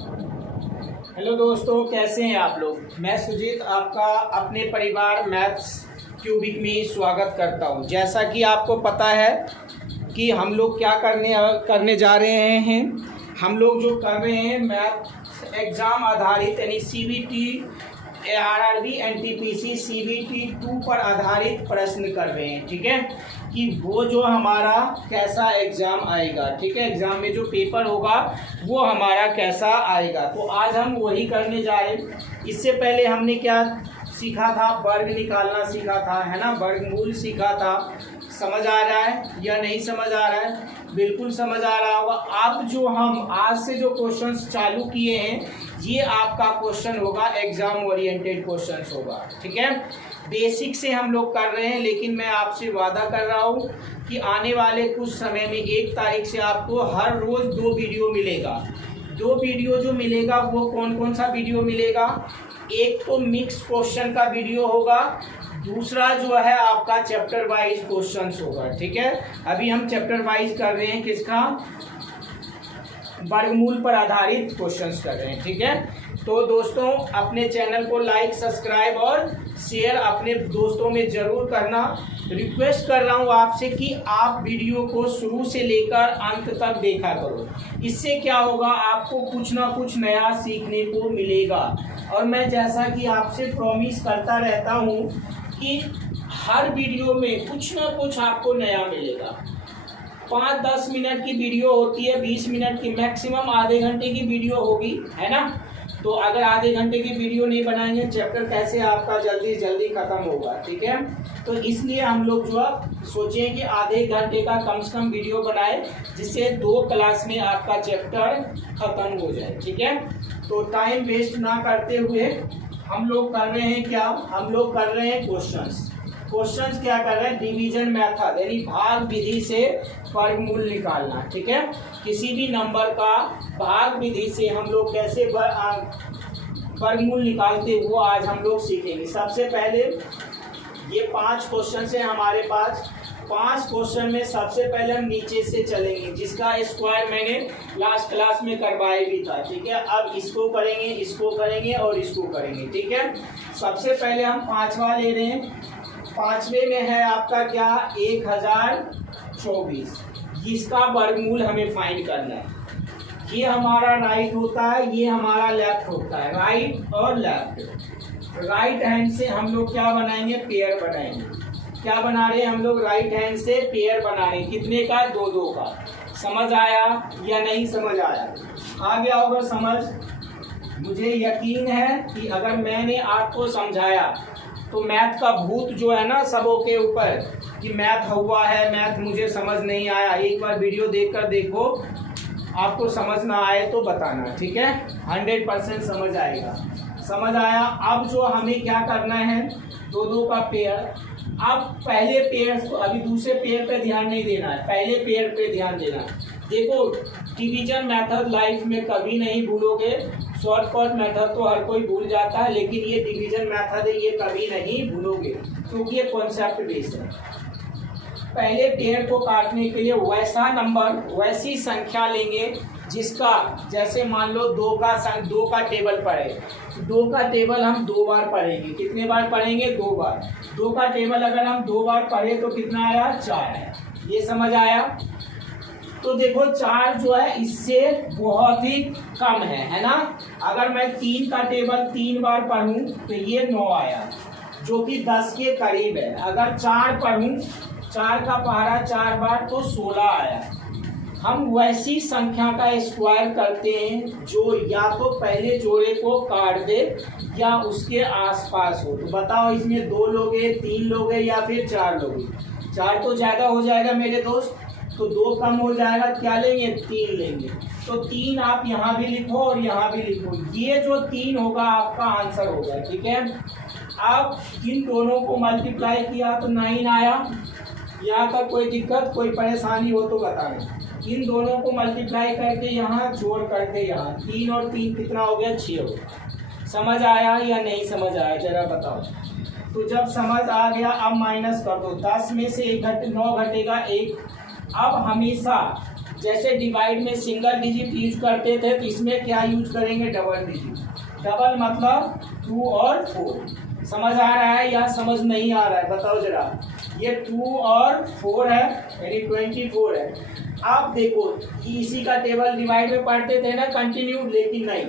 Hello दोस्तों, कैसे हैं आप लोग। मैं सुजीत आपका अपने परिवार मैथ्स क्यूबिक में स्वागत करता हूं। जैसा कि आपको पता है कि हम लोग क्या करने जा रहे हैं। हम लोग जो कर रहे हैं मैथ एग्ज़ाम आधारित यानी CBT RRB NTPC CBT 2 पर आधारित प्रश्न कर रहे हैं। ठीक है कि वो जो हमारा कैसा एग्ज़ाम आएगा। ठीक है, एग्ज़ाम में जो पेपर होगा वो हमारा कैसा आएगा। तो आज हम वही करने जा रहे हैं। इससे पहले हमने क्या सीखा था, वर्ग निकालना सीखा था, है ना, वर्गमूल सीखा था। समझ आ रहा है या नहीं समझ आ रहा है? बिल्कुल समझ आ रहा होगा। अब जो हम आज से जो क्वेश्चंस चालू किए हैं ये आपका क्वेश्चन होगा, एग्जाम ओरिएंटेड क्वेश्चंस होगा। ठीक है, बेसिक से हम लोग कर रहे हैं, लेकिन मैं आपसे वादा कर रहा हूँ कि आने वाले कुछ समय में 1 तारीख से आपको हर रोज़ 2 वीडियो मिलेगा। 2 वीडियो जो मिलेगा वो कौन कौन सा वीडियो मिलेगा। एक तो मिक्स क्वेश्चन का वीडियो होगा, दूसरा जो है आपका चैप्टर वाइज क्वेश्चंस होगा। ठीक है, अभी हम चैप्टर वाइज कर रहे हैं, किसका, वर्गमूल पर आधारित क्वेश्चंस कर रहे हैं। ठीक है, तो दोस्तों अपने चैनल को लाइक, सब्सक्राइब और शेयर अपने दोस्तों में ज़रूर करना। रिक्वेस्ट कर रहा हूँ आपसे कि आप वीडियो को शुरू से लेकर अंत तक देखा करो। इससे क्या होगा, आपको कुछ ना कुछ नया सीखने को मिलेगा। और मैं जैसा कि आपसे प्रॉमिस करता रहता हूँ कि हर वीडियो में कुछ ना कुछ आपको नया मिलेगा। 5-10 मिनट की वीडियो होती है, 20 मिनट की, मैक्सिमम आधे घंटे की वीडियो होगी, है ना। तो अगर आधे घंटे की वीडियो नहीं बनाएंगे चैप्टर कैसे आपका जल्दी जल्दी खत्म होगा। ठीक है, तो इसलिए हम लोग जो सोचें कि आधे घंटे का कम से कम वीडियो बनाए, जिससे 2 क्लास में आपका चैप्टर खत्म हो जाए। ठीक है, तो टाइम वेस्ट ना करते हुए हम लोग कर रहे हैं क्या, हम लोग कर रहे हैं क्वेश्चंस क्या कर रहे हैं, डिवीजन मेथड यानी भाग विधि से वर्गमूल निकालना। ठीक है, किसी भी नंबर का भाग विधि से हम लोग कैसे वर्गमूल निकालते वो आज हम लोग सीखेंगे। सबसे पहले ये 5 क्वेश्चन है हमारे पास। 5 क्वेश्चन में सबसे पहले हम नीचे से चलेंगे, जिसका स्क्वायर मैंने लास्ट क्लास में करवाया भी था। ठीक है, अब इसको करेंगे, इसको करेंगे और इसको करेंगे। ठीक है, सबसे पहले हम 5वां ले रहे हैं। 5वें में है आपका क्या, 1024। इसका वर्गमूल हमें फाइंड करना है। ये हमारा राइट होता है, ये हमारा लेफ्ट होता है, राइट और लेफ्ट। राइट हैंड से हम लोग क्या बनाएंगे, पेयर बनाएंगे। क्या बना रहे हैं हम लोग, राइट हैंड से पेयर बना रहे हैं। कितने का, 2-2 का। समझ आया या नहीं समझ आया? आ गया होगा समझ। मुझे यकीन है कि अगर मैंने आपको समझाया तो मैथ का भूत जो है ना सबों के ऊपर कि मैथ हुआ है, मैथ मुझे समझ नहीं आया, एक बार वीडियो देखकर देखो, आपको समझ ना आए तो बताना। ठीक है, 100% समझ आएगा। समझ आया। अब जो हमें क्या करना है, 2-2 का पेयर। अब पहले पेयर को, अभी दूसरे पेयर पे ध्यान नहीं देना है, पहले पेयर पे ध्यान देना है। देखो, डिवीजन मेथड लाइफ में कभी नहीं भूलोगे। शॉर्टकट मेथड तो हर कोई भूल जाता है, लेकिन ये डिवीजन मेथड है, ये कभी नहीं भूलोगे क्योंकि ये कॉन्सेप्ट बेस्ड है। पहले पेयर को काटने के लिए वैसा नंबर, वैसी संख्या लेंगे जिसका, जैसे मान लो 2 का टेबल पढ़े, 2 का टेबल हम 2 बार पढ़ेंगे। कितने बार पढ़ेंगे, 2 बार। 2 का टेबल अगर हम 2 बार पढ़े तो कितना आया, 4 आया। ये समझ आया। तो देखो 4 जो है इससे बहुत ही कम है ना। अगर मैं 3 का टेबल 3 बार पढ़ूं तो ये 9 आया, जो कि 10 के करीब है। अगर 4 पढ़ूं, 4 का पहाड़ा 4 बार तो 16 आया। हम वैसी संख्या का स्क्वायर करते हैं जो या तो पहले जोड़े को काट दे या उसके आसपास हो। तो बताओ इसमें 2 लोगे, 3 लोगे या फिर 4 लोगे। 4 तो ज़्यादा हो जाएगा मेरे दोस्त, तो 2 कम हो जाएगा, क्या लेंगे, 3 लेंगे। तो 3 आप यहाँ भी लिखो और यहाँ भी लिखो। ये जो 3 होगा आपका आंसर होगा। ठीक है, अब इन दोनों को मल्टीप्लाई किया तो 9 आया। यहाँ तक कोई दिक्कत, कोई परेशानी हो तो बताना। इन दोनों को मल्टीप्लाई करके यहाँ जोड़ करके यहाँ 3 और 3 कितना हो गया, 6 हो गया। समझ आया या नहीं समझ आया, जरा बताओ। तो जब समझ आ गया, अब माइनस कर दो। 10 में से 9 घटेगा 1। अब हमेशा जैसे डिवाइड में सिंगल डिजिट यूज करते थे तो इसमें क्या यूज करेंगे, डबल डिजिट। डबल मतलब 2 और 4। समझ आ रहा है या समझ नहीं आ रहा है, बताओ जरा। ये 2 और 4 है यानी 24 है। आप देखो इसी का टेबल डिवाइड में पढ़ते थे ना कंटिन्यू, लेकिन नहीं,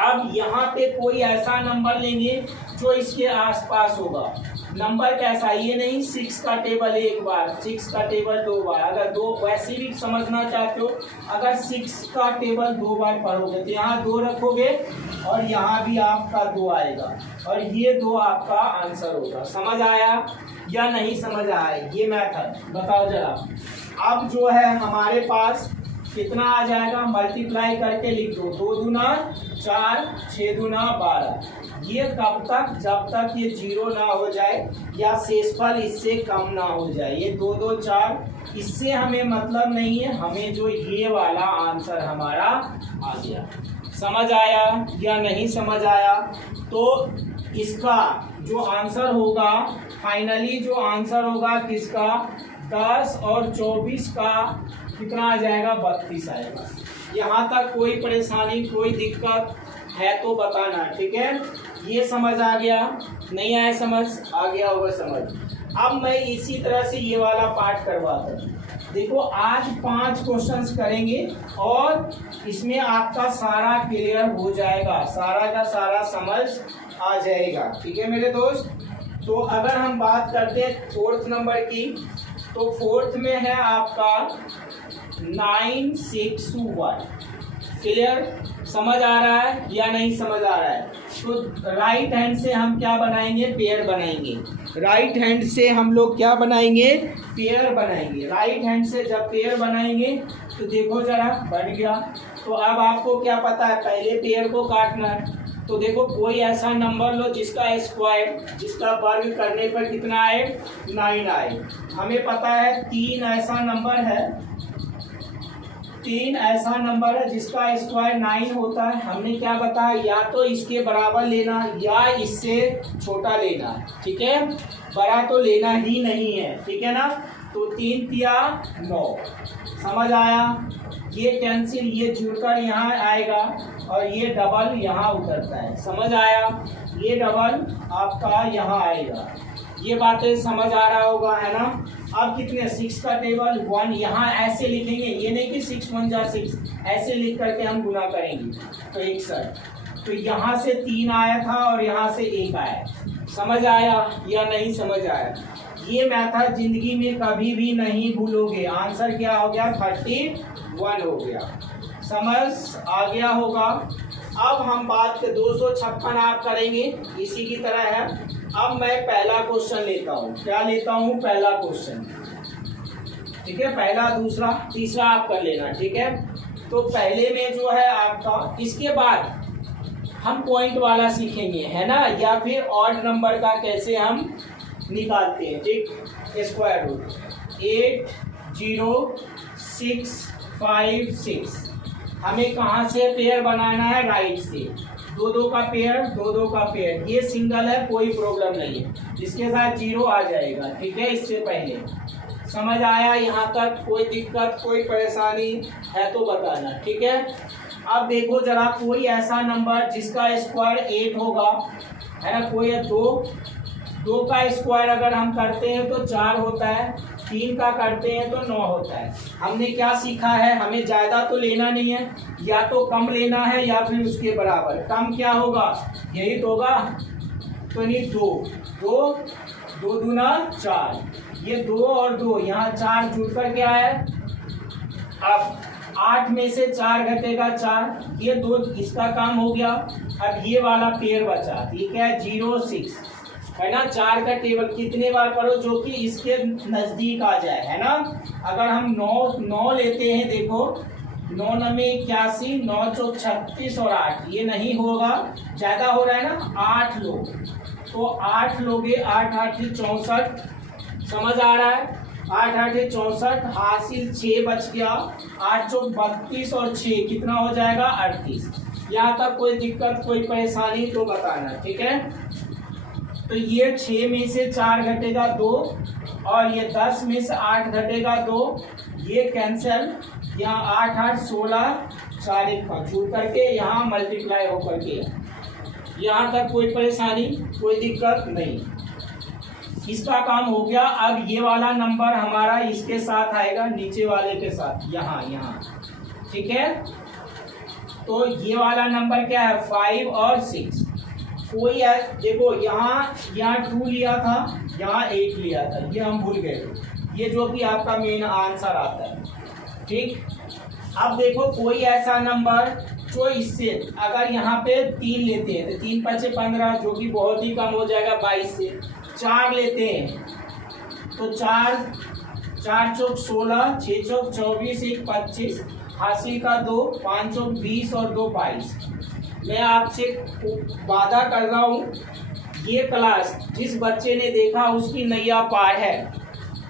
अब यहाँ पे कोई ऐसा नंबर लेंगे जो इसके आसपास होगा। नंबर कैसा, ये नहीं 6 का टेबल एक बार, 6 का टेबल 2 बार, अगर 2 वैसे भी समझना चाहते हो, अगर 6 का टेबल 2 बार पढ़ोगे तो यहाँ 2 रखोगे और यहाँ भी आपका 2 आएगा और ये 2 आपका आंसर होगा। समझ आया या नहीं समझ आया ये मेथड, बताओ जरा। अब जो है हमारे पास कितना आ जाएगा, मल्टीप्लाई करके लिख दो, 2 दूना 4, 6 दूना 12। ये कब तक, जब तक ये 0 ना हो जाए या शेषफल इससे कम ना हो जाए। ये 2 2 4, इससे हमें मतलब नहीं है, हमें जो ये वाला आंसर हमारा आ गया। समझ आया या नहीं समझ आया। तो इसका जो आंसर होगा फाइनली, जो आंसर होगा किसका, 10 और 24 का कितना आ जाएगा, 32 आएगा। यहाँ तक कोई परेशानी कोई दिक्कत है तो बताना, ठीक है। ये समझ आ गया, नहीं आया समझ, आ गया होगा समझ। अब मैं इसी तरह से ये वाला पार्ट करवाता हूँ। देखो आज 5 क्वेश्चंस करेंगे और इसमें आपका सारा क्लियर हो जाएगा, सारा का सारा समझ आ जाएगा, ठीक है मेरे दोस्त। तो अगर हम बात करते हैं 4th नंबर की, तो 4th में है आपका 961। क्लियर, समझ आ रहा है या नहीं समझ आ रहा है। तो राइट हैंड से हम क्या बनाएंगे, पेयर बनाएंगे। राइट हैंड से हम लोग क्या बनाएंगे, पेयर बनाएंगे। राइट हैंड से जब पेयर बनाएंगे तो देखो जरा बन गया। तो अब आपको क्या पता है, पहले पेयर को काटना है। तो देखो कोई ऐसा नंबर लो जिसका स्क्वायर, जिसका वर्ग करने पर कितना आए, 9 आए। हमें पता है 3 ऐसा नंबर है, 3 ऐसा नंबर है जिसका स्क्वायर 9 होता है। हमने क्या बताया, या तो इसके बराबर लेना या इससे छोटा लेना, ठीक है। बड़ा तो लेना ही नहीं है, ठीक है ना। तो 3 तिया 9, समझ आया। ये कैंसिल, ये जुड़कर यहाँ आएगा और ये डबल यहाँ उतरता है, समझ आया। ये डबल आपका यहाँ आएगा, ये बातें समझ आ रहा होगा, है ना। अब कितने, 6 का टेबल 1, यहाँ ऐसे लिखेंगे, ये नहीं कि 6 1 जा 6, ऐसे लिख करके हम गुना करेंगे तो 61। तो यहाँ से 3 आया था और यहाँ से 1 आया। समझ आया या नहीं समझ आया। ये मेथड जिंदगी में कभी भी नहीं भूलोगे। आंसर क्या हो गया, 31 हो गया। समझ आ गया होगा। अब हम बात 256 आप करेंगे, इसी की तरह है। अब मैं पहला क्वेश्चन लेता हूँ, क्या लेता हूँ, पहला क्वेश्चन, ठीक है। पहला, दूसरा, तीसरा आप कर लेना, ठीक है। तो पहले में जो है आपका, इसके बाद हम पॉइंट वाला सीखेंगे, है ना, या फिर ऑड नंबर का कैसे हम निकालते हैं, ठीक। स्क्वायर रूट 8 0 6 5 6, हमें कहाँ से पेयर बनाना है, राइट से। 2 2 का पेयर, 2 2 का पेयर, ये सिंगल है कोई प्रॉब्लम नहीं है, इसके साथ 0 आ जाएगा, ठीक है। इससे पहले समझ आया, यहाँ तक कोई दिक्कत कोई परेशानी है तो बताना, ठीक है। अब देखो जरा, कोई ऐसा नंबर जिसका स्क्वायर 8 होगा, है ना, कोई 2 का स्क्वायर अगर हम करते हैं तो 4 होता है, 3 का करते हैं तो 9 होता है। हमने क्या सीखा है, हमें ज़्यादा तो लेना नहीं है, या तो कम लेना है या फिर उसके बराबर। कम क्या होगा, यही तो होगा, तो नहीं 2 2 2 दूना 4, ये 2 और 2 यहाँ 4 जुड़कर क्या है। अब 8 में से 4 घटेगा 4, ये 2, इसका काम हो गया। अब ये वाला पेयर बचा, ठीक है, 0 6, है ना। 4 का टेबल कितने बार पढ़ो जो कि इसके नजदीक आ जाए, है ना। अगर हम 9 लेते हैं, देखो 9 9 81, 9 4 36 और 8, ये नहीं होगा, ज्यादा हो रहा है ना। 8 लो, तो 8 लोगे, 8 8 64, समझ आ रहा है। 8 8 64, हासिल 6 बच गया, 8 4 32 और 6 कितना हो जाएगा, 38। यहाँ तक कोई दिक्कत कोई परेशानी तो बताना, ठीक है। तो ये 6 में से 4 घटेगा 2 और ये 10 में से 8 घटेगा 2, ये कैंसिल, यहाँ 8 8 16 4 1 5 जुड़ करके यहाँ मल्टीप्लाई होकर के यहाँ तक कोई परेशानी कोई दिक्कत नहीं। इसका काम हो गया। अब ये वाला नंबर हमारा इसके साथ आएगा, नीचे वाले के साथ, यहाँ यहाँ, ठीक है। तो ये वाला नंबर क्या है 5 और 6। कोई है देखो यहाँ 2 लिया था, यहाँ 8 लिया था, ये हम भूल गए, ये जो कि आपका मेन आंसर आता है, ठीक। अब देखो कोई ऐसा नंबर जो इससे अगर यहाँ पे 3 लेते हैं तो 3 5 15, जो कि बहुत ही कम हो जाएगा 22 से। 4 लेते हैं तो 4 4 चौक 16, 6 चौक 24, 1 25, हासिल का 2, 5 चौक 20 और 2 22। मैं आपसे वादा कर रहा हूँ ये क्लास जिस बच्चे ने देखा उसकी नैया पार है।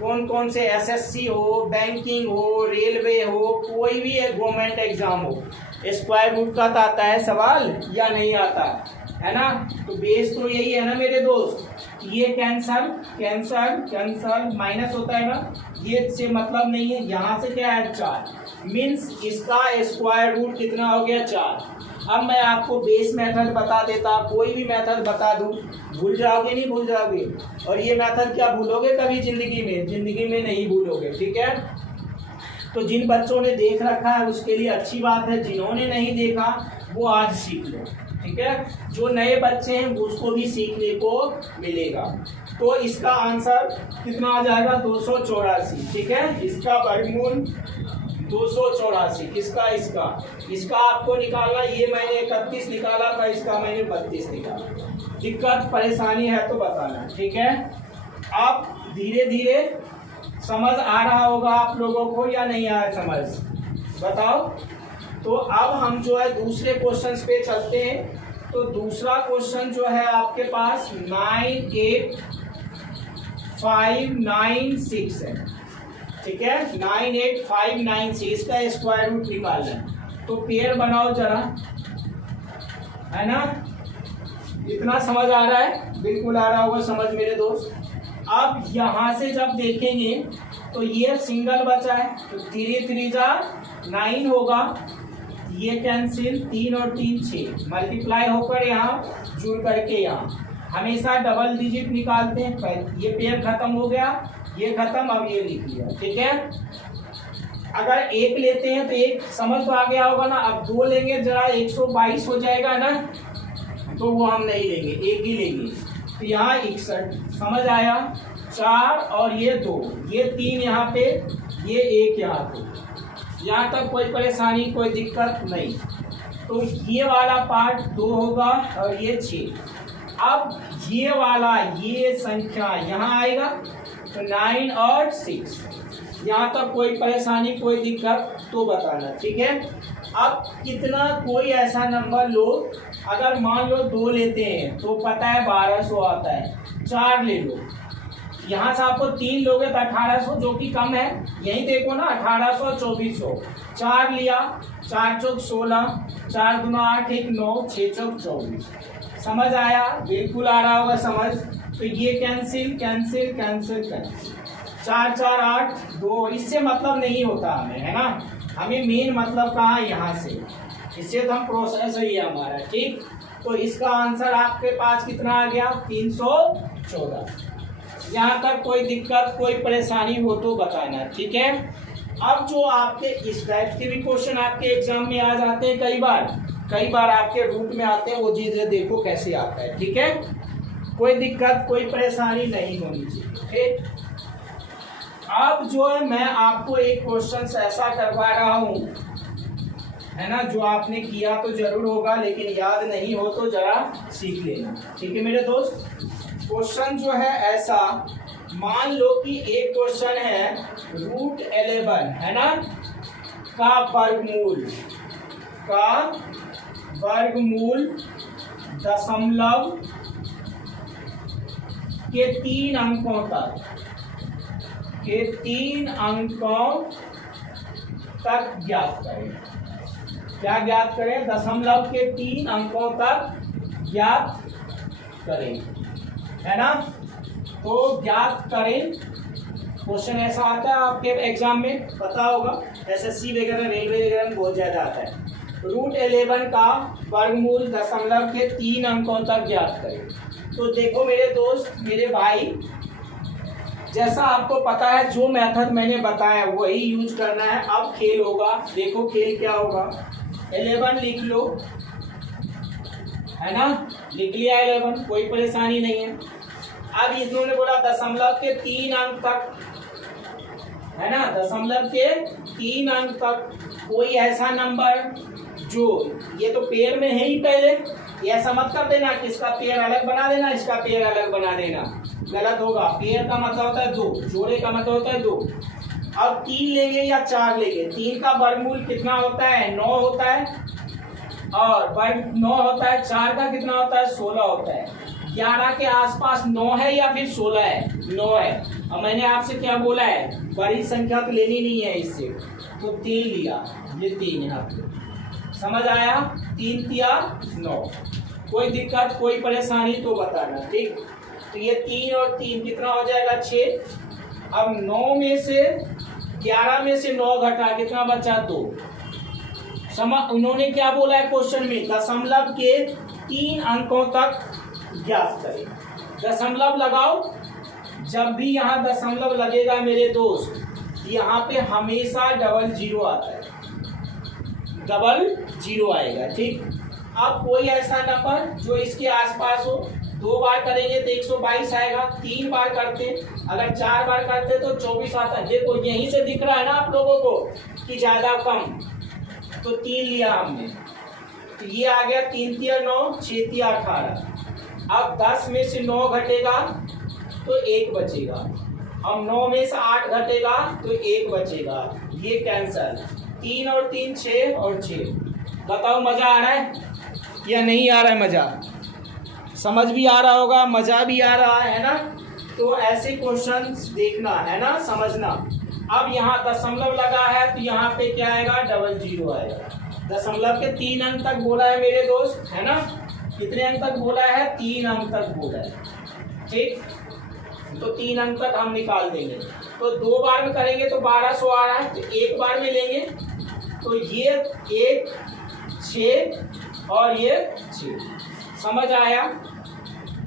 कौन कौन से एसएससी हो, बैंकिंग हो, रेलवे हो, कोई भी गवर्नमेंट एग्जाम हो, स्क्वायर रूट का आता है सवाल या नहीं आता है ना। तो बेस तो यही है ना मेरे दोस्त, ये कैंसल कैंसल कैंसल माइनस होता है ना, ये से मतलब नहीं है। यहाँ से क्या है 4, मीन्स इसका स्क्वायर रूट कितना हो गया 4। अब मैं आपको बेस मेथड बता देता, कोई भी मेथड बता दूं, भूल जाओगे नहीं भूल जाओगे। और ये मेथड क्या भूलोगे कभी जिंदगी में नहीं भूलोगे, ठीक है। तो जिन बच्चों ने देख रखा है उसके लिए अच्छी बात है, जिन्होंने नहीं देखा वो आज सीख लो, ठीक है। जो नए बच्चे हैं उसको भी सीखने को मिलेगा। तो इसका आंसर कितना आ जाएगा 284, ठीक है। इसका वर्गमूल 284, इसका आपको निकालना, ये मैंने 31 निकाला था, इसका मैंने 32 निकाला। दिक्कत परेशानी है तो बताना, ठीक है। आप धीरे धीरे समझ आ रहा होगा आप लोगों को या नहीं आया समझ, बताओ। तो अब हम जो है दूसरे क्वेश्चन पे चलते हैं। तो दूसरा क्वेश्चन जो है आपके पास 98596 है, ठीक है। 98596 का स्क्वायर रूट निकालना है। तो पेयर बनाओ जरा, है ना। इतना समझ आ रहा है, बिल्कुल आ रहा होगा समझ मेरे दोस्त। अब यहाँ से जब देखेंगे तो ये सिंगल बचा है, तो 3 3 जा 9 होगा, ये कैंसिल, 3 और 3 6, मल्टीप्लाई होकर यहाँ जुड़ करके यहाँ हमेशा डबल डिजिट निकालते हैं। ये पेयर खत्म हो गया, ये खत्म, अब ये लिख लिया, ठीक है। अगर 1 लेते हैं तो 1 समझ तो आ गया होगा ना। अब 2 लेंगे जरा 122 हो जाएगा ना, तो वो हम नहीं लेंगे, 1 ही लेंगे। तो यहाँ 61 समझ आया, 4 और ये 2, ये 3 यहाँ पे, ये 1 यहाँ पे, यहाँ तक कोई परेशानी कोई दिक्कत नहीं। तो ये वाला पार्ट 2 होगा और ये 6। अब ये वाला ये संख्या यहाँ आएगा, तो 9 और 6, यहाँ तक कोई परेशानी कोई दिक्कत तो बताना, ठीक है। अब कितना कोई ऐसा नंबर लो, अगर मान लो 2 लेते हैं तो पता है 1200 आता है, 4 ले लो, यहाँ से आपको 3 लोगे तो 1800, जो कि कम है, यही देखो ना 1800 2400। 4 लिया, 4 चौक 16, 4 दूना 8 1 9, 6 चौक 24। समझ आया, बिल्कुल आ रहा होगा समझ। तो ये कैंसिल कैंसिल कैंसिल कैंसिल, 4 4 8 2, इससे मतलब नहीं होता हमें, है ना। हमें मेन मतलब कहाँ, यहाँ से, इससे तो हम प्रोसेस ही है हमारा, ठीक। तो इसका आंसर आपके पास कितना आ गया 314। यहाँ तक कोई दिक्कत कोई परेशानी हो तो बताना, ठीक है। अब जो आपके इस टाइप के भी क्वेश्चन आपके एग्जाम में आ जाते हैं, कई बार आपके रूट में आते हैं, वो चीजें देखो कैसे आता है, ठीक है। कोई दिक्कत कोई परेशानी नहीं होनी चाहिए, ठीक। अब जो है मैं आपको एक क्वेश्चन ऐसा करवा रहा हूँ, है ना, जो आपने किया तो जरूर होगा, लेकिन याद नहीं हो तो जरा सीख लेना, ठीक है मेरे दोस्त। क्वेश्चन जो है ऐसा, मान लो कि एक क्वेश्चन है √11, है ना, का वर्गमूल दशमलव के 3 अंकों तक ज्ञात करें। क्या ज्ञात करें, दशमलव के 3 अंकों तक ज्ञात करें, है ना। तो ज्ञात करें क्वेश्चन ऐसा आता है आपके एग्जाम में, पता होगा, एसएससी वगैरह रेलवे वगैरह में बहुत ज़्यादा आता है। √11 का वर्गमूल दशमलव के 3 अंकों तक ज्ञात करें। तो देखो मेरे दोस्त, मेरे भाई, जैसा आपको पता है जो मेथड मैंने बताया वही यूज करना है। अब खेल होगा, देखो खेल क्या होगा। 11 लिख लो, है ना, लिख लिया 11, कोई परेशानी नहीं है। अब इन्होंने बोला दशमलव के 3 अंक तक, है ना, दशमलव के 3 अंक तक कोई ऐसा नंबर जो, ये तो पेयर में है ही पहले, ये ऐसा मत कर देना कि इसका पेयर अलग बना देना, इसका पेयर अलग बना देना, गलत होगा। पेयर का मतलब होता है 2, जोड़े का मतलब होता है 2। अब 3 लेंगे या 4 लेंगे, 3 का वर्गमूल कितना होता है, 9 होता है, और वर्ग 9 होता है। 4 का कितना होता है, 16 होता है। 11 के आसपास 9 है या फिर 16 है, 9 है। अब मैंने आपसे क्या बोला है, बड़ी संख्या तो लेनी नहीं है इससे, तो 3 लिया, ये 3 यहाँ पे, समझ आया, 3 तिया 9। कोई दिक्कत कोई परेशानी तो बताना, ठीक। तो ये 3 और 3 कितना हो जाएगा, 6। अब 9 में से 11 में से 9 घटा, कितना बचा, 2। उन्होंने क्या बोला है क्वेश्चन में, दशमलव के 3 अंकों तक ज्ञात करें। दशमलव लगाओ, जब भी यहाँ दशमलव लगेगा मेरे दोस्त, यहाँ पे हमेशा डबल जीरो आता है, डबल जीरो आएगा, ठीक। अब कोई ऐसा नंबर जो इसके आसपास हो, 2 बार करेंगे तो 122 आएगा, 3 बार करते, अगर 4 बार करते तो 24 आता है। देखो यहीं से दिख रहा है ना आप लोगों को कि ज्यादा कम, तो 3 लिया हमने, तो ये आ गया 3 तिया 9, 6 तिया 18। अब 10 में से 9 घटेगा तो 1 बचेगा। अब 9 में से 8 घटेगा तो 1 बचेगा, ये कैंसल। 3 और 3 6 और 6। बताओ मजा आ रहा है या नहीं आ रहा है, मजा, समझ भी आ रहा होगा, मजा भी आ रहा है ना। तो ऐसे क्वेश्चंस देखना है ना, समझना। अब यहाँ दशमलव लगा है तो यहाँ पे क्या आएगा, डबल जीरो आएगा। दशमलव के 3 अंक तक बोला है मेरे दोस्त, है ना, कितने अंक तक बोला है, 3 अंक तक बोला है, ठीक। तो 3 अंक तक हम निकाल देंगे। तो 2 बार में करेंगे तो 1200 आ रहा है, तो 1 बार में लेंगे तो ये 1 6 और ये 6, समझ आया।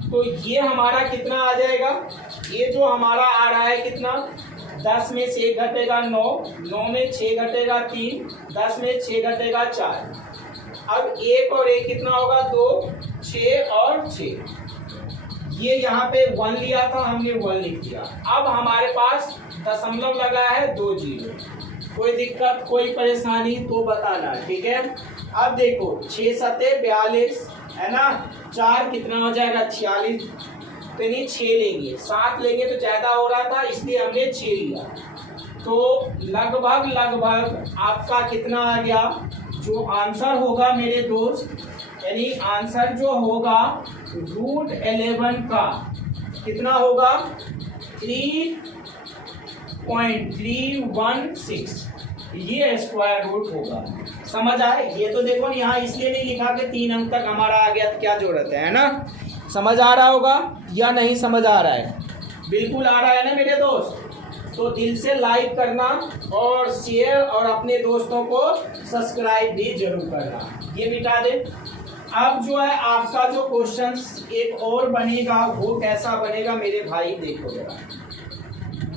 तो ये हमारा कितना आ जाएगा, ये जो हमारा आ रहा है कितना, 10 में से 1 घटेगा 9, 9 में 6 घटेगा 3, 10 में 6 घटेगा 4। अब 1 और 1 कितना होगा, 2, 6 और 6। ये यहाँ पे 1 लिया था हमने, 1 लिख दिया। अब हमारे पास दशमलव लगा है 2 जीरो। कोई दिक्कत कोई परेशानी तो बताना, ठीक है। अब देखो 6 सते 42, है ना, 4 कितना हो जाएगा, 46। तो नहीं 6 लेंगे, 7 लेंगे तो ज्यादा हो रहा था इसलिए हमने 6 लिया। तो लगभग आपका कितना आ गया, जो आंसर होगा मेरे दोस्त, यानी आंसर जो होगा √11 का कितना होगा, 3.316, ये स्क्वायर रूट होगा। समझ आए, ये तो देखो यहाँ इसलिए नहीं लिखा कि 3 अंक तक हमारा आ गया तो क्या जरूरत है ना। समझ आ रहा होगा या नहीं समझ आ रहा है, बिल्कुल आ रहा है ना मेरे दोस्त। तो दिल से लाइक करना और शेयर और अपने दोस्तों को सब्सक्राइब भी जरूर करना। ये मिटा दे। अब जो है आपका जो क्वेश्चन एक और बनेगा, वो कैसा बनेगा मेरे भाई, देखो जरा।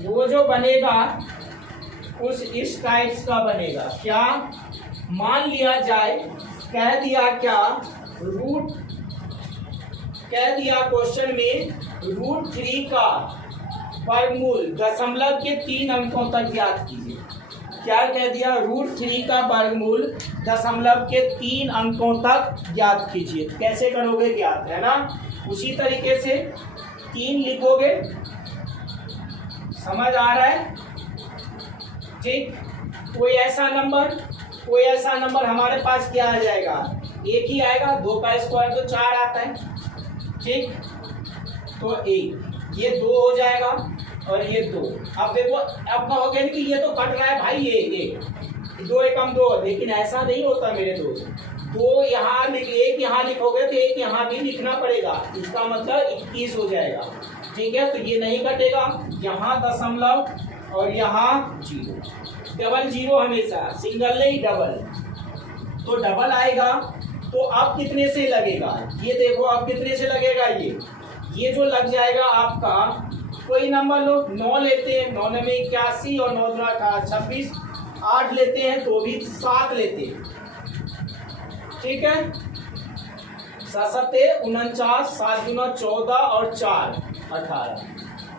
वो जो बनेगा कुछ इस टाइप्स का बनेगा। क्या मान लिया जाए, कह दिया क्या, कह दिया क्वेश्चन में √3 का वर्गमूल दशमलव के 3 अंकों तक ज्ञात कीजिए। क्या कह दिया, √3 का वर्गमूल दशमलव के 3 अंकों तक ज्ञात कीजिए। कैसे करोगे ज्ञात, है ना, उसी तरीके से 3 लिखोगे, समझ आ रहा है, ठीक। कोई ऐसा नंबर हमारे पास क्या आ जाएगा, 1 ही आएगा, 2 का स्क्वायर तो 4 आता है, ठीक। तो 1, ये 2 हो जाएगा और ये 2। अब देखो अब कहोगे कि ये तो कट रहा है भाई, ये 2 एकम 2, लेकिन ऐसा नहीं होता मेरे दोस्त। 2 यहाँ 1 यहाँ लिखोगे तो 1 यहाँ भी लिखना पड़ेगा, इसका मतलब 21 हो जाएगा, ठीक है। तो ये नहीं कटेगा, यहाँ दशमलव और यहाँ 0। डबल 0 हमेशा, सिंगल नहीं डबल। तो डबल आएगा तो अब कितने से लगेगा, ये देखो अब कितने से लगेगा, ये जो लग जाएगा आपका, कोई नंबर लो, 9 लेते हैं, 9 में 81 और 9 दूना 26, 8 लेते हैं तो भी 7 लेते हैं, ठीक है। 7 सत्ते 49, 7 दूना 14 और 4 18।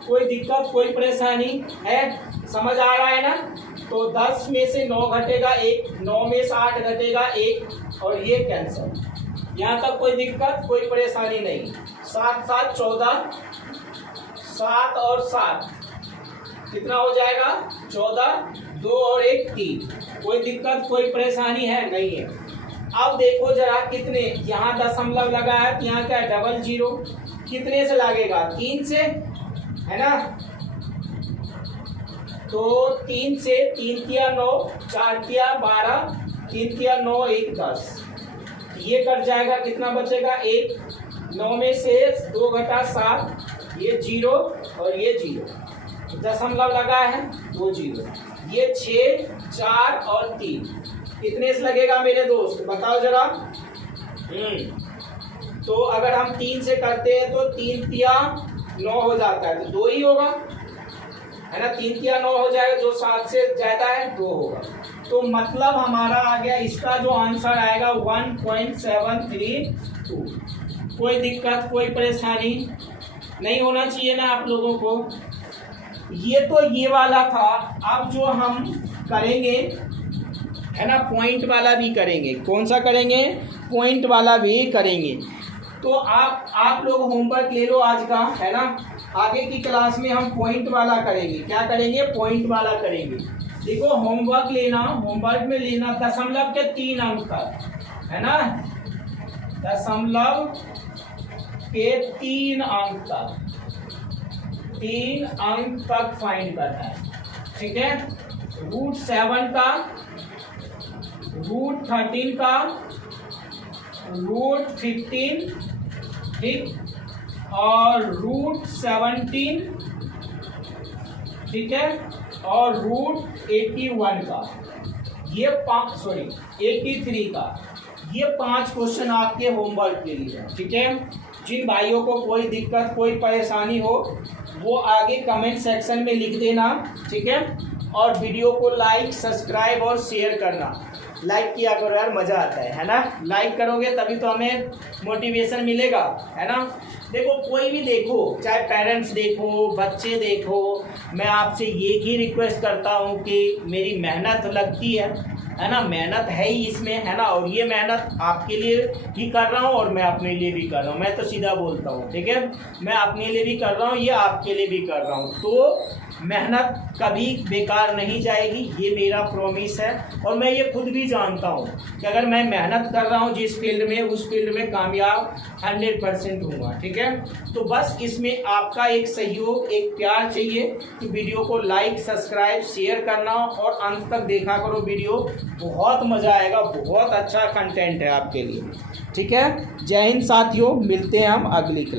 कोई दिक्कत कोई परेशानी है, समझ आ रहा है ना। तो 10 में से 9 घटेगा 1, 9 में से 8 घटेगा 1 और ये कैंसिल। यहाँ तक कोई दिक्कत कोई परेशानी नहीं। 7 7 14, 7 और 7 कितना हो जाएगा 14, 2 और 1 3। कोई दिक्कत कोई परेशानी है नहीं है। अब देखो जरा कितने, यहाँ दशमलव लगा है तो यहाँ क्या है डबल 0, कितने से लगेगा 3 से, है ना। तो 3 से, 3 तिया 9, 4 तिया 12, 3 तिया 9, 1 10, ये कट जाएगा, कितना बचेगा 1। 9 में से 2 घटा 7, ये 0 और ये 0, दशमलव लगा है 2 0, ये 6 4 और 3, कितने से लगेगा मेरे दोस्त बताओ जरा। तो अगर हम 3 से करते हैं तो 3 तिया 9 हो जाता है, तो 2 ही होगा, है ना। 3 तिया 9 हो जाएगा, जो 7 से ज्यादा है 2 होगा। तो मतलब हमारा आ गया, इसका जो आंसर आएगा 1.732। कोई दिक्कत कोई परेशानी नहीं होना चाहिए ना आप लोगों को। ये तो ये वाला था। अब जो हम करेंगे है ना, पॉइंट वाला भी करेंगे। कौन सा करेंगे, पॉइंट वाला भी करेंगे। तो आप लोग होमवर्क ले लो आज का, है ना। आगे की क्लास में हम पॉइंट वाला करेंगे। क्या करेंगे, पॉइंट वाला करेंगे। देखो होमवर्क लेना, होमवर्क में लेना दशमलव के 3 अंक तक, है ना, दशमलव के 3 अंक तक, 3 अंक तक फाइंड करना है, ठीक है। √7 का, √13 का, √15, ठीक, और √17, ठीक है, और √81 का, ये 83 का, ये 5 क्वेश्चन आपके होमवर्क के लिए, ठीक है। जिन भाइयों को कोई दिक्कत कोई परेशानी हो वो आगे कमेंट सेक्शन में लिख देना, ठीक है। और वीडियो को लाइक सब्सक्राइब और शेयर करना। लाइक किया करो यार, मज़ा आता है ना। लाइक करोगे तभी तो हमें मोटिवेशन मिलेगा, है ना। देखो कोई भी देखो, चाहे पेरेंट्स देखो बच्चे देखो, मैं आपसे ये ही रिक्वेस्ट करता हूँ कि मेरी मेहनत लगती है ना, मेहनत है ही इसमें, है ना। और ये मेहनत आपके लिए ही कर रहा हूँ और मैं अपने लिए भी कर रहा हूँ। मैं तो सीधा बोलता हूँ, ठीक है, मैं अपने लिए भी कर रहा हूँ, ये आपके लिए भी कर रहा हूँ। तो मेहनत कभी बेकार नहीं जाएगी, ये मेरा प्रॉमिस है। और मैं ये खुद भी जानता हूँ कि अगर मैं मेहनत कर रहा हूँ जिस फील्ड में, उस फील्ड में कामयाब 100% हूँगा, ठीक है। तो बस इसमें आपका एक सहयोग, एक प्यार चाहिए कि वीडियो को लाइक सब्सक्राइब शेयर करना और अंत तक देखा करो वीडियो, बहुत मज़ा आएगा, बहुत अच्छा कंटेंट है आपके लिए, ठीक है। जय हिंद साथियों, मिलते हैं हम अगली क्लास।